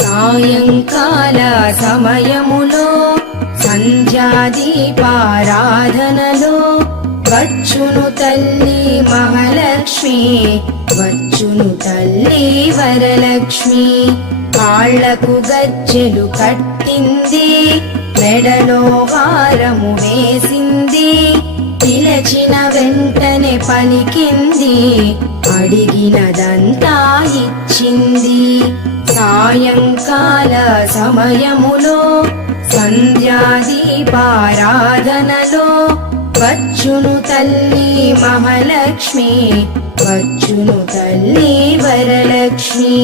సాయంకాల సమయములో సంధ్యాదీపారాధనలో వచ్చును తల్లి మహాలక్ష్మి, వచ్చును తల్లి వరలక్ష్మి. కాళ్లకు గజ్జెలు కట్టింది, మెడలో హారము వేసింది, పిలచిన వెంటనే పలికింది, అడిగినదంతా ఇచ్చింది. సాయంకాల సమయములో సంధ్యాదీపారాధనలో వచ్చును తల్లి మహాలక్ష్మి, వచ్చును తల్లి వరలక్ష్మి.